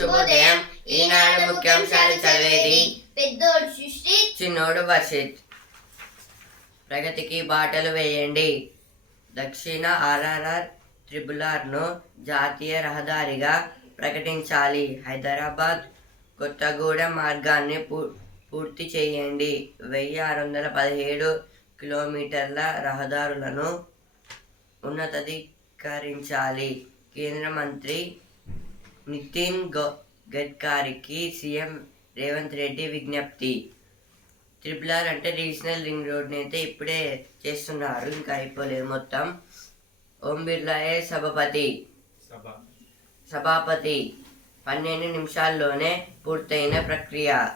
శుభోదయం. ఈనాడు ముఖ్యాంశాలు చదివేది పెద్దోడు సృష్టి. చిన్నోడు వర్షిత్ ప్రగతికి బాటలు వేయండి. దక్షిణ ఆర్ఆర్ఆర్ త్రిబులార్ను జాతీయ రహదారిగా ప్రకటించాలి. హైదరాబాద్ కొత్తగూడెం మార్గాన్ని పూ- పూర్తి చేయండి. వెయ్యి ఆరు వందల పదిహేడు కిలోమీటర్ల రహదారులను ఉన్నతీకరించాలి కేంద్ర మంత్రి నితిన్ గో గడ్కరీకి సీఎం రేవంత్ రెడ్డి విజ్ఞప్తి. ట్రిపుల్ ఆర్ అంటే రీజనల్ రింగ్ రోడ్ని అయితే ఇప్పుడే చేస్తున్నారు ఇంకా అయిపోలేదు మొత్తం. ఓం బిర్లాయే సభపతి? సభ. సభాపతి. పన్నెండు నిమిషాల్లోనే పూర్తయిన ప్రక్రియ.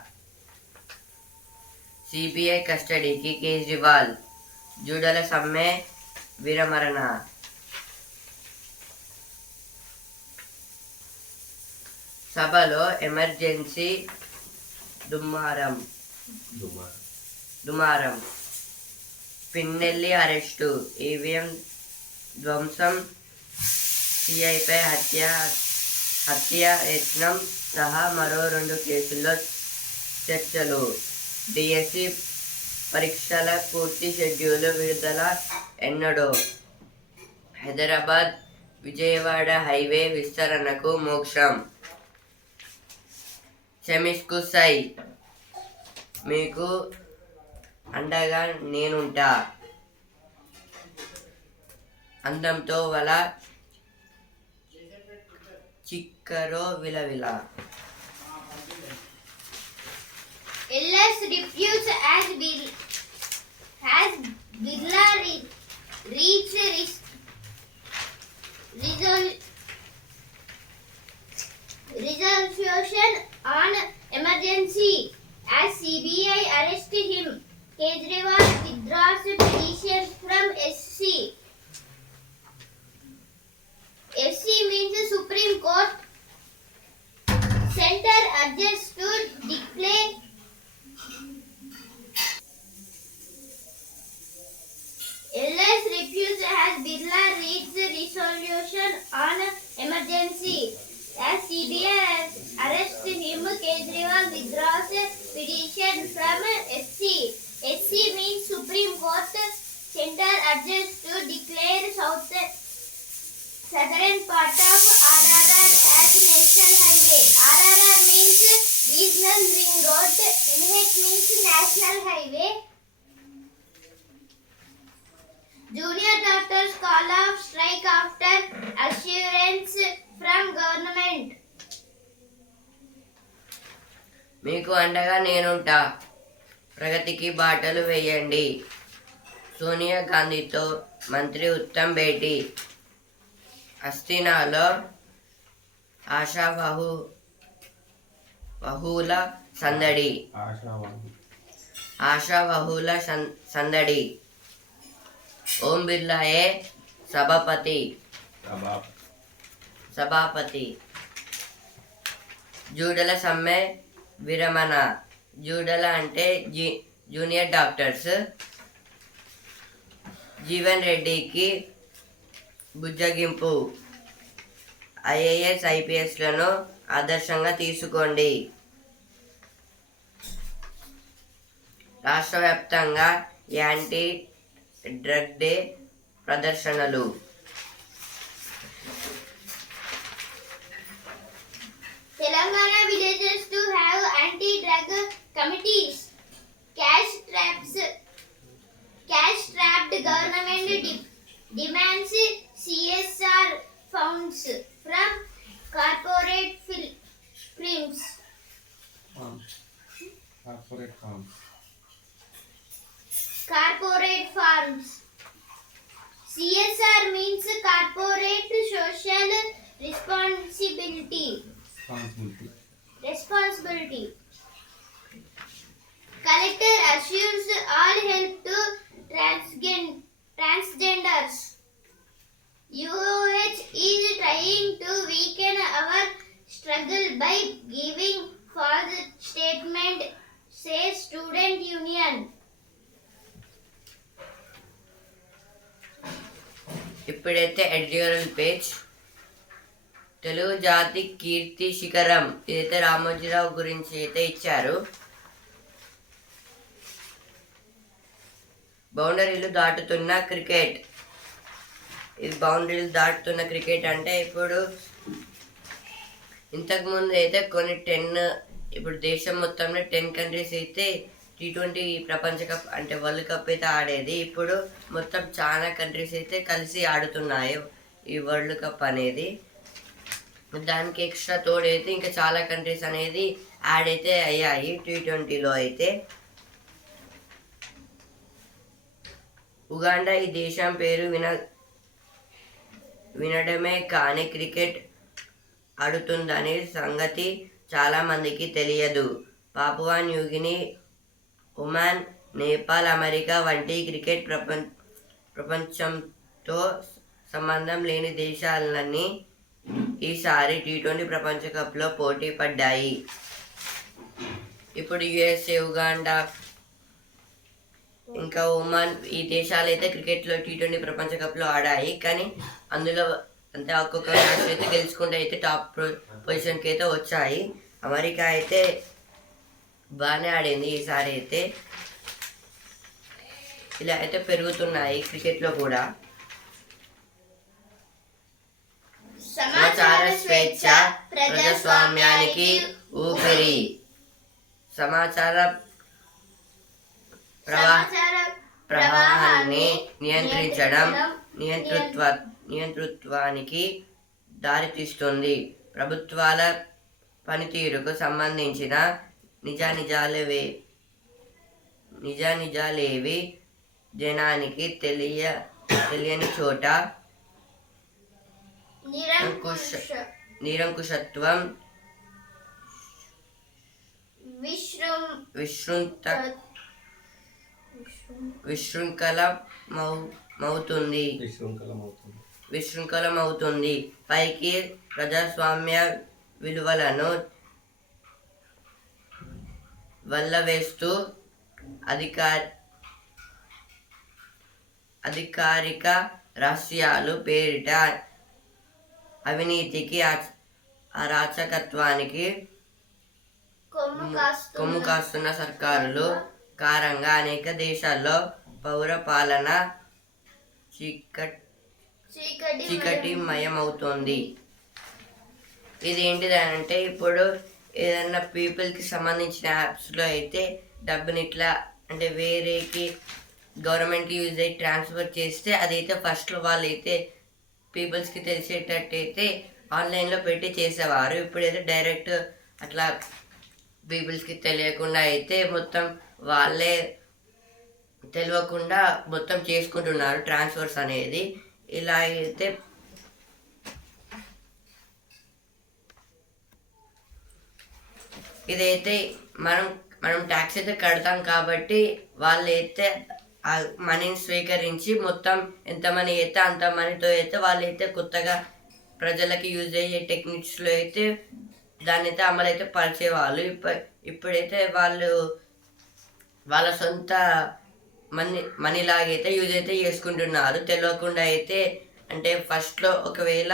సిబిఐ కస్టడీకి కేజ్రీవాల్. జూడల సమ్మె విరమరణ. సభలో ఎమర్జెన్సీ దుమ్మారం. దుమార్ దుమారం పిన్నెల్లి అరెస్టు. ఈవీఎం ధ్వంసం. సిఐపై హత్య హత్య యత్నం సహా మరో రెండు కేసుల్లో చర్చలు. డిఎస్సి పరీక్షల పూర్తి షెడ్యూల్ విడుదల ఎన్నడో. హైదరాబాద్ విజయవాడ హైవే విస్తరణకు మోక్షం. క్షమిస్తాయి మీకు అండగా నేను ఉంటా అందంతో వల చిక్కరో విలవిల Resolve. Res- resolution on emergency as CBI arrested him. Kejriwal withdraws petition from SC. SC means Supreme Court. Center urges to declare LS refused as Birla reads the resolution on emergency. As CBI arrested him, Kejriwal withdraws petition from SC. SC means Supreme Court. Center urges to declare South southern part of RRR as national highway. RRR means regional ring road. NH means national highway. Junior doctors call off strike after assurance from government. మీకు అండగా నేనుంటా. ప్రగతికి బాటలు వేయండి. సోనియా గాంధీతో మంత్రి ఉత్తమ్ భేటీ. హస్తినాలో ఆశా బహు బహుళ సందడి. ఆశా బహుళ సం- సందడి. ఓం బిర్లాయే సభాపతి. సభ సభాపతి. జూడల సమ్మె విరమణ. జూడల అంటే జీ జూనియర్ డాక్టర్స్. జీవన్ రెడ్డికి బుజ్జగింపు. ఐఏఎస్ ఐపీఎస్లను ఆదర్శంగా తీసుకోండి. రాష్ట్ర వ్యాప్తంగా యాంటీ డ్రగ్ డే ప్రదర్శనలు. Telangana villages to have anti-drug committees. Cash traps, cash-trapped government de demands CSR funds from corporate firms. Um, corporate farms. Corporate farms. CSR means corporate social responsibility. Responsibility Responsibility. Collector assures all help to transgen- transgenders. UOH is trying to weaken our struggle by giving false statement, says student union. ఇప్పుడైతే editorial page Telugu జాతి కీర్తి శిఖరం ఇదైతే రామోజీరావు గురించి అయితే ఇచ్చారు బౌండరీలు దాటుతున్న cricket. ఇది బౌండరీలు దాటుతున్న క్రికెట్ అంటే ఇప్పుడు ఇంతకుముందు అయితే కొన్ని టెన్ ఇప్పుడు దేశం మొత్తంలో టెన్ కంట్రీస్ అయితే టీ ట్వంటీ ప్రపంచ కప్ అంటే వరల్డ్ కప్ అయితే ఆడేది. ఇప్పుడు మొత్తం చాలా కంట్రీస్ అయితే కలిసి ఆడుతున్నాయి ఈ వరల్డ్ కప్ అనేది. దానికి ఎక్స్ట్రా తోడైతే ఇంకా చాలా కంట్రీస్ అనేది యాడ్ అయితే అయ్యాయి. టీ ట్వంటీలో అయితే. ఉగాండా ఈ దేశం పేరు విన వినడమే కానీ క్రికెట్ ఆడుతుందనే సంగతి చాలామందికి తెలియదు. Papua New Guinea Oman Nepal America వంటి క్రికెట్ ప్రపంచ ప్రపంచంతో సంబంధం లేని దేశాలన్నీ ఈసారి టీ ట్వంటీ ప్రపంచ కప్లో పోటీ పడ్డాయి. ఇప్పుడు యుఎస్ఏ ఉగాండా ఇంకా ఒమాన్ ఈ దేశాలు అయితే క్రికెట్లో టీ ట్వంటీ ప్రపంచ కప్లో ఆడాయి. కానీ అందులో అంటే ఒక్కొక్క మ్యాచ్ అయితే గెలుచుకుంటే అయితే టాప్ పొజిషన్కి అయితే వచ్చాయి. అమెరికా అయితే బాగానే ఆడింది ఈసారి అయితే. ఇలా అయితే పెరుగుతున్నాయి క్రికెట్లో కూడా. సమాచార స్వేచ్ఛ ప్రజాస్వామ్యానికి ఊపిరి. సమాచార ప్రవా సమాచార ప్రవాహాన్ని నియంత్రించడం నియంతృత్వ నియంతృత్వానికి దారితీస్తుంది. ప్రభుత్వాల పనితీరుకు సంబంధించిన నిజానిజాలేవి నిజానిజాలేవి జనానికి తెలియ తెలియని చోట నిరంకుశ నిరంకుశత్వం విశ్రం విశృంత విశృంఖల మౌ మవుతుంది విశృంఖలం అవుతుంది విశృంఖలమవుతుంది పైకి ప్రజాస్వామ్య విలువలను వల్లవేస్తూ అధికార అధికారిక రహస్యాలు పేరిట అవినీతికి అరాచకత్వానికి కొమ్ము కాస్తున్న సర్కారులు కారంగా అనేక దేశాల్లో పౌర పాలన చీకట్ మయమవుతోంది ఇది ఏంటిది అంటే ఇప్పుడు ఏదైనా పీపుల్కి సంబంధించిన యాప్స్లో అయితే డబ్బుని ఇట్లా అంటే వేరేకి గవర్నమెంట్కి యూజ్ అయ్యి ట్రాన్స్ఫర్ చేస్తే అదైతే ఫస్ట్లో వాళ్ళు అయితే పీపుల్స్కి తెలిసేటట్టు అయితే ఆన్లైన్లో పెట్టి చేసేవారు. ఇప్పుడైతే డైరెక్ట్ అట్లా పీపుల్స్కి తెలియకుండా అయితే మొత్తం వాళ్ళే తెలియకుండా మొత్తం చేసుకుంటున్నారు ట్రాన్స్ఫర్స్ అనేది. ఇలా అయితే ఇదైతే మనం మనం ట్యాక్స్ అయితే కడతాం కాబట్టి వాళ్ళు అయితే మనీని స్వీకరించి మొత్తం ఎంత మనీ అయితే అంత మనీతో అయితే వాళ్ళైతే కొత్తగా ప్రజలకి యూజ్ అయ్యే టెక్నిక్స్లో అయితే దాన్ని అయితే అమలు అయితే పరిచేవాళ్ళు ఇప్ప ఇప్పుడైతే వాళ్ళు వాళ్ళ సొంత మనీ మనీ లాగైతే యూజ్ అయితే చేసుకుంటున్నారు. తెలియకుండా అయితే అంటే ఫస్ట్లో ఒకవేళ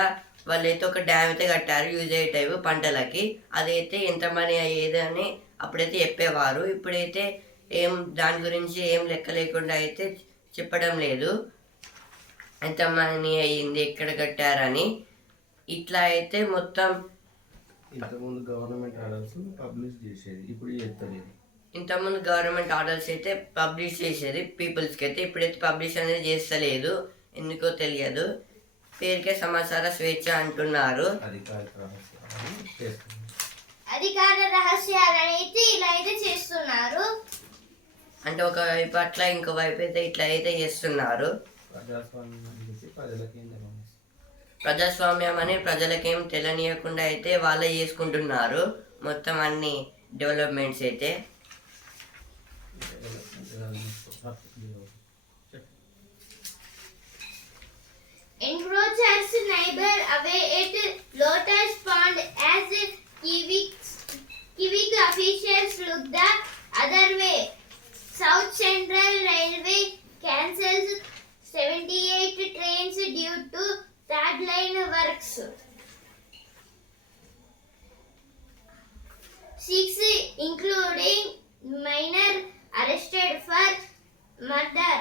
వాళ్ళైతే ఒక డ్యామ్ అయితే కట్టారు యూజ్ అయ్యే టైపు పంటలకి. అదైతే ఎంత మనీ అయ్యేది అని అప్పుడైతే చెప్పేవారు. ఇప్పుడైతే ఏం దాని గురించి ఏం లెక్క లేకుండా అయితే చెప్పడం లేదు. ఎంత మనీ అయ్యింది ఎక్కడ కట్టారని. ఇట్లా అయితే మొత్తం ఇంతకుముందు గవర్నమెంట్ ఆర్డర్స్ పబ్లిష్ చేసేది ఇప్పుడు చేస్తలేదు. ఇంతకుముందు గవర్నమెంట్ ఆర్డర్స్ అయితే పబ్లిష్ చేసేది పీపుల్స్కి అయితే ఇప్పుడైతే పబ్లిష్ అనేది చేస్తలేదు. ఎందుకో తెలియదు. పేరుకే సమాచార స్వేచ్ఛ అంటున్నారు. అధికార రహస్యాలనైతే ఇలా అయితే చేస్తున్నారు. అంటే ఒక వైపు అట్లా ఇంకో వైపు అయితే ఇట్లా అయితే చేస్తున్నారు. ప్రజాస్వామ్యం అని ప్రజలకేం తెలియనియకుండా అయితే వాళ్ళే చేసుకుంటున్నారు. మొత్తం అన్ని డెవలప్మెంట్స్ అయితే. Encroachers neighbor away at Lotus Pond as Kivik, Kivik officials look the other way. South Central Railway cancels 78 trains due to third line works. 6 including minor arrested for murder.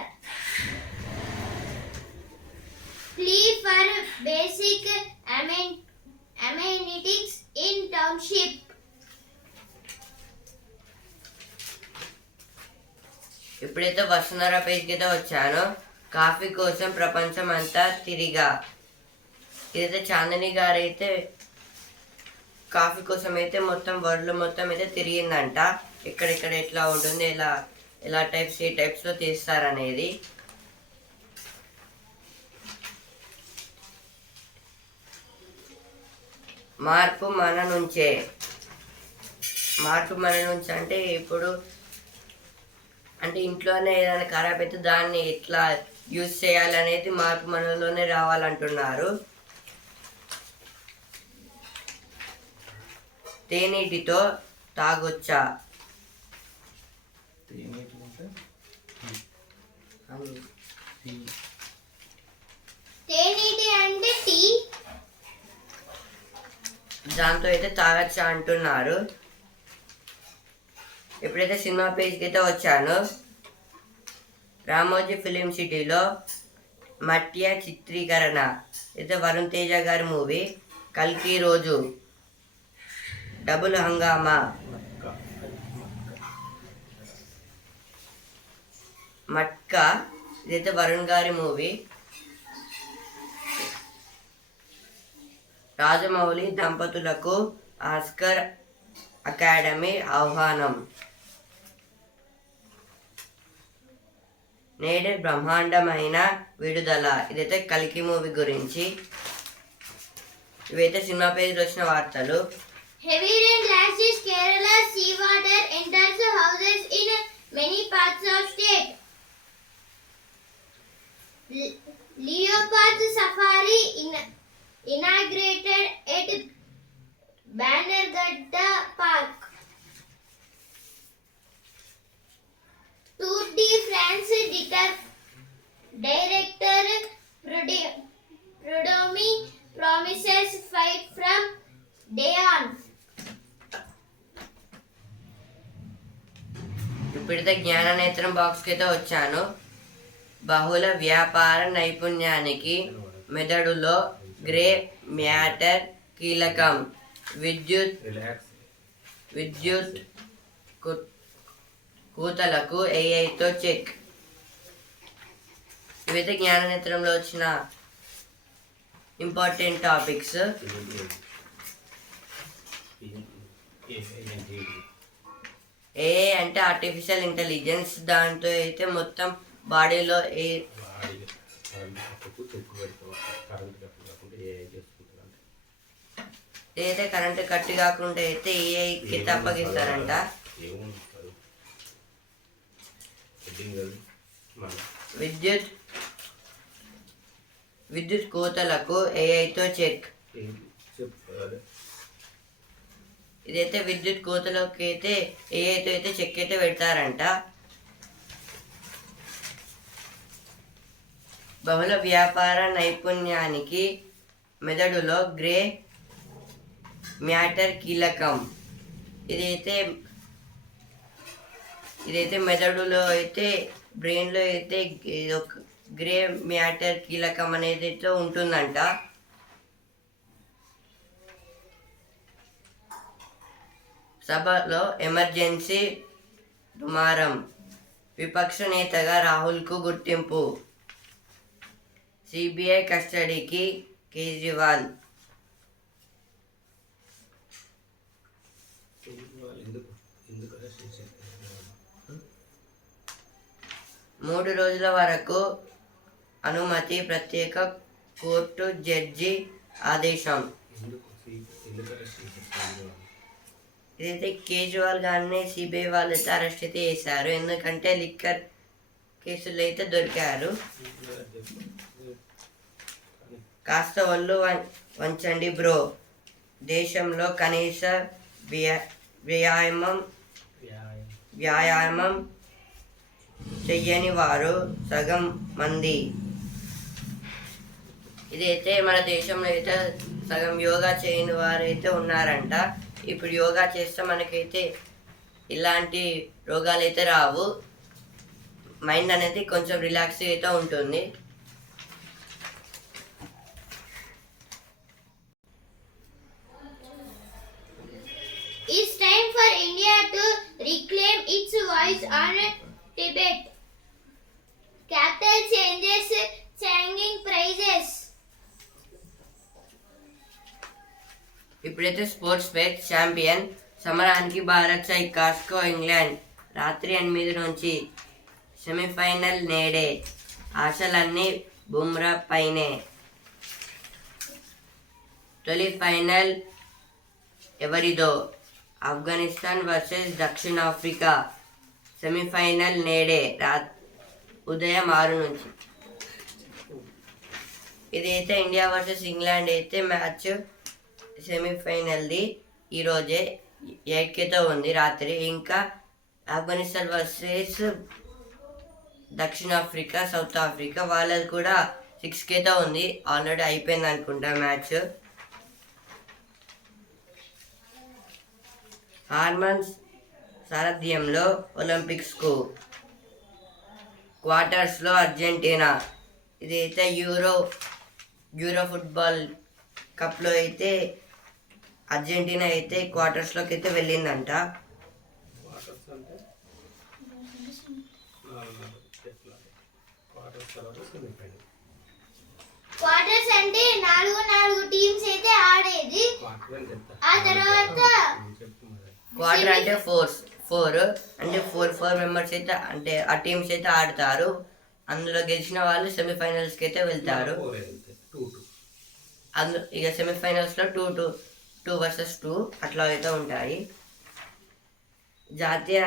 Plea for basic amen amenities in township. ఇప్పుడైతే వసుంధర పేజ్కి అయితే వచ్చాను. Coffee కోసం ప్రపంచం అంతా తిరిగా. ఇదైతే చాందని గారు అయితే కాఫీ కోసం అయితే మొత్తం వరల్డ్ మొత్తం అయితే తిరిగిందంట. ఎక్కడెక్కడ ఎట్లా ఉంటుంది ఎలా ఎలా టైప్స్ ఏ టైప్స్లో తీస్తారనేది. మార్పు మన నుంచే. మార్పు మన నుంచి అంటే ఇప్పుడు అంటే ఇంట్లోనే ఏదైనా ఖరాబ్ అయితే దాన్ని ఎట్లా యూజ్ చేయాలనేది మార్పు మనలోనే రావాలంటున్నారు. తేనీటితో తాగొచ్చా? తేనీటి అంటే టీ. దాంతో అయితే తాగొచ్చా అంటున్నారు. ఎప్పుడైతే సినిమా పేజ్కి అయితే వచ్చాను రామోజీ ఫిలిం సిటీలో మట్య చిత్రీకరణ అయితే వరుణ్ తేజ గారి మూవీ కల్కి రోజు డబుల్ హంగామా మట్కా ఇదైతే వరుణ్ గారి మూవీ రాజమౌళి దంపతులకు ఆస్కర్ అకాడమీ ఆహ్వానం. నేడు బ్రహ్మాండమైన విడుదల. ఇదైతే కలికి మూవీ గురించి. ఇవైతే సినిమా పేజీ వచ్చిన వార్తలు. Heavy rain lashes Kerala sea water houses in many parts of state leopard safari in inaugurated at banner park France deter- director Prudi- Prudhomme promises fight from day on. ఇప్పుడైతే జ్ఞాన నేత్రం బాక్స్కి అయితే వచ్చాను. బహుళ వ్యాపార నైపుణ్యానికి మెదడులో గ్రే మ్యాటర్ కీలకం. విద్యుత్ విద్యుత్ కూతలకు ఏఐతో చెక్. ఇవైతే జ్ఞాననేత్రంలో వచ్చిన ఇంపార్టెంట్ టాపిక్స్. ఏఐ అంటే ఆర్టిఫిషియల్ ఇంటెలిజెన్స్ దాంతో అయితే మొత్తం బాడీలో ఏ ఏదైతే కరెంట్ కట్ కాకుండా అయితే ఏఐకి తప్పగిస్తారంట? విద్యుత్ విద్యుత్ కోతలకు ఏఐతో చెక్. ఇదైతే విద్యుత్ కోతలోకి అయితే ఏఐతో అయితే చెక్ అయితే పెడతారంట. బహుళ వ్యాపార నైపుణ్యానికి మెదడులో గ్రే మ్యాటర్ కీలకం. ఇదైతే ఇదైతే మెదడులో అయితే బ్రెయిన్లో అయితే ఇది ఒక గ్రే మ్యాటర్ కీలకం అనేది అయితే ఉంటుందంట. సభలో ఎమర్జెన్సీ దుమారం విపక్ష నేతగా రాహుల్కు గుర్తింపు. సిబిఐ కస్టడీకి కేజ్రీవాల్ ఎందుకు ఎందుకు అరెస్ట్ చేశారు మూడు రోజుల వరకు అనుమతి ప్రత్యేక కోర్టు జడ్జి ఆదేశం. ఇదైతే కేజ్రీవాల్ గారిని సిబిఐ వాళ్ళు అయితే అరెస్ట్ అయితే చేశారు. ఎందుకంటే లిక్కర్ కేసులు అయితే దొరికారు. కాస్త ఒళ్ళు వంచండి బ్రో. దేశంలో కనీస వ్య- వ్యాయామం. వ్యాయామం చెయ్యని వారు సగం మంది. ఇదైతే మన దేశంలో అయితే సగం యోగా చేయని వారు అయితే ఉన్నారంట. ఇప్పుడు యోగా చేస్తే మనకైతే ఇలాంటి రోగాలు అయితే రావు. మైండ్ అనేది కొంచెం రిలాక్స్ అయితే ఉంటుంది. It's time for India to reclaim its voice on Tibet. Capital changes changing prizes. ఇప్పుడైతే స్పోర్ట్స్ పేర్ ఛాంపియన్ సమరానికి భారత్ సై కాస్కో ఇంగ్లాండ్. రాత్రి ఎనిమిది నుంచి సెమీఫైనల్ నేడే. ఆశలన్నీ బుమ్రా పైనే. తొలి ఫైనల్ ఎవరిదో? ఆఫ్ఘనిస్తాన్ వర్సెస్ దక్షిణాఫ్రికా. సెమీఫైనల్ నేడే రా ఉదయం ఆరు నుంచి. ఇదైతే ఇండియా వర్సెస్ ఇంగ్లాండ్ అయితే మ్యాచ్ సెమీఫైనల్ది. ఈరోజే ఎయిట్కితో ఉంది రాత్రి. ఇంకా ఆఫ్ఘనిస్తాన్ వర్సెస్ దక్షిణాఫ్రికా సౌత్ ఆఫ్రికా వాళ్ళది కూడా సిక్స్ కేతో ఉంది. ఆల్రెడీ అయిపోయింది అనుకుంటా మ్యాచ్. హార్మన్స్ సారథ్యంలో ఒలింపిక్స్కు క్వార్టర్స్లో అర్జెంటీనా? ఇది అయితే యూరో యూరో ఫుట్బాల్ కప్లో అయితే అర్జెంటీనా అయితే క్వార్టర్స్లోకి అయితే వెళ్ళిందంట. క్వార్టర్స్ అంటే నాలుగు నాలుగు టీమ్స్ అయితే ఆడేది. ఆ తర్వాత క్వార్టర్ అంటే ఫోర్ ఫోర్. అంటే ఫోర్ ఫోర్ మెంబర్స్ అయితే అంటే ఆ టీమ్స్ అయితే ఆడతారు. అందులో గెలిచిన వాళ్ళు సెమీఫైనల్స్కి అయితే వెళ్తారు. ఫోర్ వెళ్తాయి టూ టూ. అందు ఇక సెమీఫైనల్స్లో two two two versus two అట్లా అయితే ఉంటాయి. జాతీయ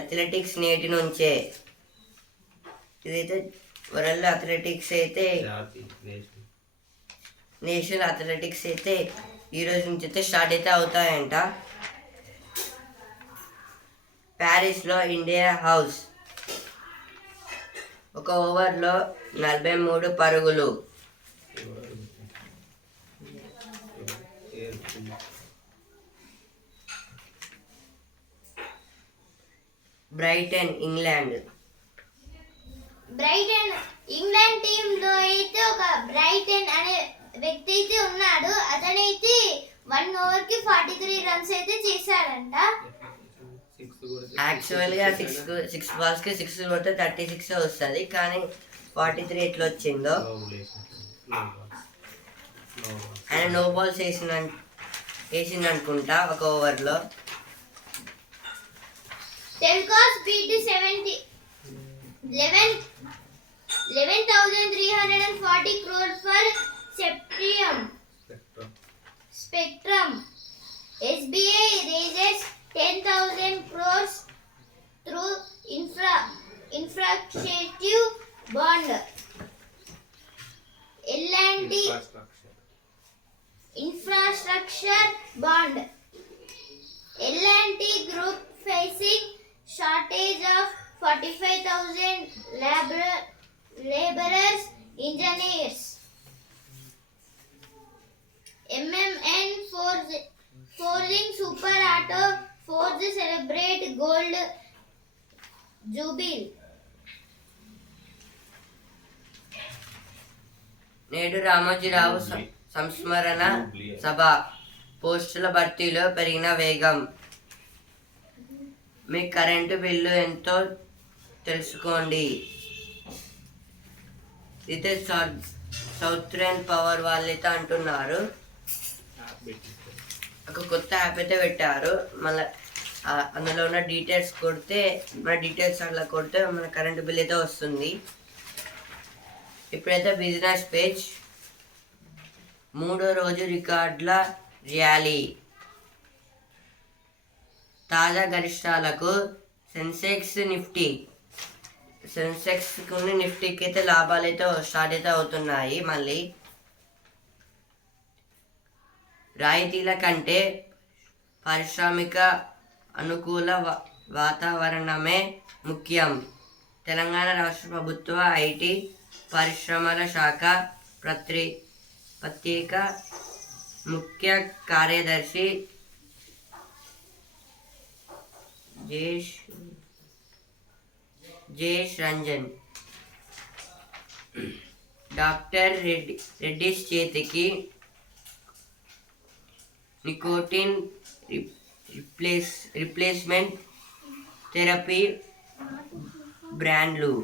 అథ్లెటిక్స్ నేటి నుంచే. ఇదైతే వరల్డ్ అథ్లెటిక్స్ అయితే నేషనల్ అథ్లెటిక్స్ అయితే ఈ రోజు నుంచి అయితే స్టార్ట్ అయితే అవుతాయంట. ప్యారిస్లో ఇండియా హౌస్. ఒక ఓవర్లో నలభై మూడు పరుగులు. Brayton England. బ్రైటన్ ఇంగ్లాండ్ టీమ్లో అయితే ఒక బ్రైటన్ అనే వ్యక్తి అయితే ఉన్నాడు. అతనైతే వన్ ఓవర్కి ఫార్టీ త్రీ రన్స్ అయితే చేశాడంట. యాక్చువల్గా సిక్స్ సిక్స్ బాల్స్కి సిక్స్ కొడితే థర్టీ సిక్స్ వస్తుంది. కానీ ఫార్టీ త్రీ ఎట్లా వచ్చిందో? ఆయన నో బాల్స్ వేసిన వేసింది అనుకుంటా ఒక ఓవర్లో. Telcos bid seventy eleven eleven thousand three hundred and forty crore for spectrum Spectrum. SBI raises 10,000 crores through infra infrastructure bond. L&T infrastructure bond. L&T group facing shortage of 45,000 labor, laborers, engineers. MMN Forge, Forging Super Auto fourth celebrate gold jubilee. నేడు రామోజీరావు సంస్మరణ సభ. పోస్టుల భర్తీలో పెరిగిన వేగం. మీ current bill ఎంతో తెలుసుకోండి. ఇదే south Southern power వాళ్ళైతే అంటున్నారు. ఒక కొత్త యాప్ అయితే పెట్టారు. మళ్ళీ అందులో ఉన్న డీటెయిల్స్ కొడితే మన డీటెయిల్స్ అట్లా కొడితే మన కరెంటు బిల్ అయితే వస్తుంది. ఇప్పుడైతే బిజినెస్ పేజ్ మూడో రోజు రికార్డుల ర్యాలీ. తాజా గరిష్టాలకు సెన్సెక్స్ నిఫ్టీ. సెన్సెక్స్ నిఫ్టీకి అయితే లాభాలు అయితే స్టార్ట్ అయితే అవుతున్నాయి మళ్ళీ. రాయితీల కంటే పారిశ్రామిక అనుకూల వాతావరణమే ముఖ్యం. తెలంగాణ రాష్ట్ర ప్రభుత్వ ఐటీ పరిశ్రమల శాఖ ప్రత్రి ప్రత్యేక ముఖ్య కార్యదర్శి జేష్ జేష్ రంజన్. డాక్టర్ రెడ్డి రెడ్డిస్ చేతికి నికోటిన్ రిప్లేస్ రిప్లేస్మెంట్ థెరపీ బ్రాండ్లు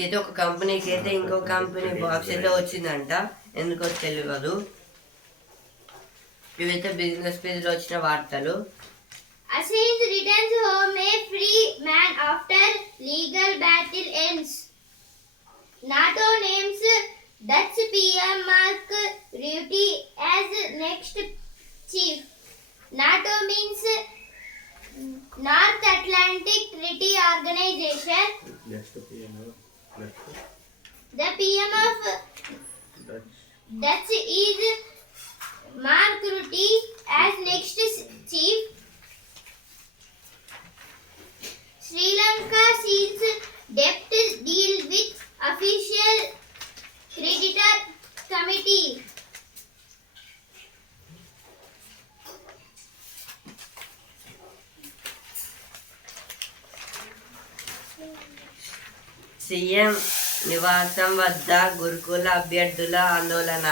అయితే ఒక కంపెనీకి అయితే ఇంకో కంపెనీ బాక్స్ అయితే వచ్చిందంట. ఎందుకో తెలియదు. ఇవైతే బిజినెస్ పేజ్లో వచ్చిన వార్తలు. అసీజ్ returns home a free man after legal battle ends. NATO names Dutch PM Mark Rutte as next chief. NATO means North Atlantic Treaty Organization. The PM of Dutch, Dutch is Mark Rutte as next chief. Sri Lanka sees debt deal with official creditor committee CM నివాసం వద్ద గురుకుల అభ్యర్థుల ఆందోళన.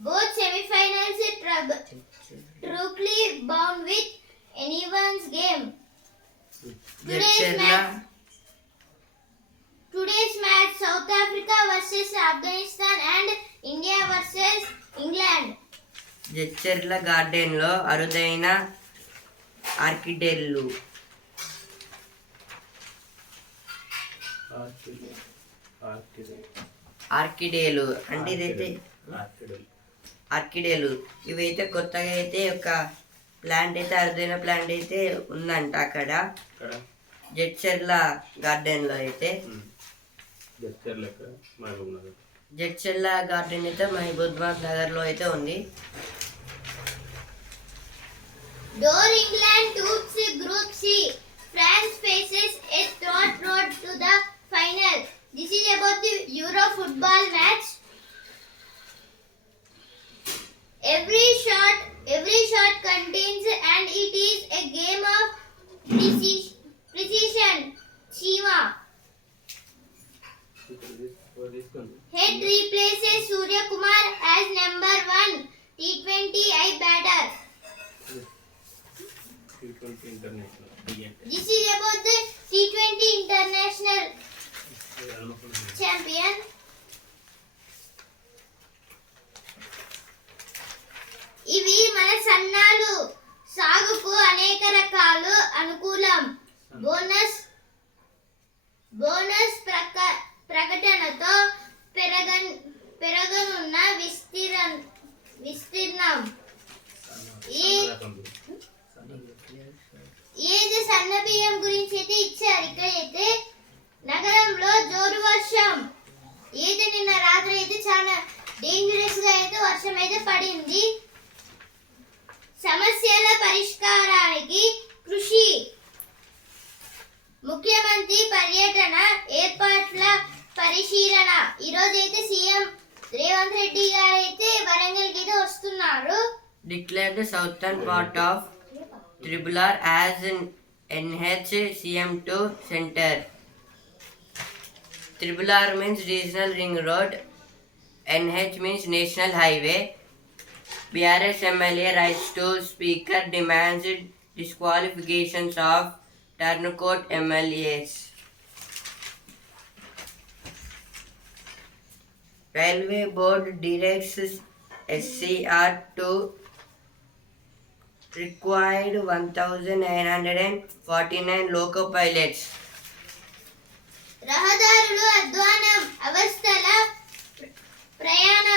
Both semi-finals trouble. truly bound with anyone's game. Jadcherla Today's match South Africa versus Afghanistan and India versus England. Jadcherla గార్డెన్లో అరుదైన ఆర్కిడేళ్ళు ఆర్కిడేలు అంటే ఇదైతే ఆర్కిడేలు ఇవైతే కొత్తగా అయితే ఒక ప్లాంట్ అయితే అరుదైన ప్లాంట్ అయితే ఉందంట అక్కడ. జడ్చర్ల గార్డెన్లో అయితే. జడ్చర్ల గార్డెన్ అయితే మహబూబాద్ నగర్లో అయితే ఉంది. Door England tops Group C. France faces a third road to the final. This is about the Euro football match. Every shot, every shot contains and it is a game of precision. Shiva. Head replaces Surya Kumar as number one T20I batter. T20 International. This is about the T20 International champion. ఇవి మన సన్నాలు. సాగుకు అనేక రకాలు అనుకూలం. Bonus bonus ప్రక ప్రకటనతో పెరగ పెరగనున్న విస్తీర్ణ విస్తీర్ణం. ఈ ఏది సన్న బియ్యం గురించి అయితే ఇచ్చారు ఇక్కడైతే నగరంలో జోరు వర్షం. ఏది నిన్న రాత్రి అయితే చాలా డేంజరస్గా అయితే వర్షం అయితే పడింది. సమస్యల పరిష్కారానికి కృషి. ముఖ్యమంత్రి పర్యటన ఏర్పాట్ల పరిశీలన. ఈరోజు అయితే సీఎం రేవంత్ రెడ్డి గారు అయితే వరంగల్ గీత వస్తున్నారు. Declare the southern part of triple R as NH CM to centre triple R means regional ring road NH means national highway BRS MLA writes to Speaker demands disqualifications of Turncoat MLAs. Railway Board directs SCR to required 1949 loco pilots. రహదారులు అధ్వానం అవస్థల ప్రయాణ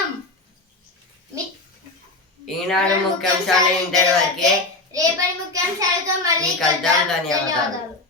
ఈనాడు ముఖ్యాంశాలు ఇంతటి వరకే. రేపటి ముఖ్యాంశాలతో మళ్ళీ కలుద్దాం. ధన్యవాదాలు.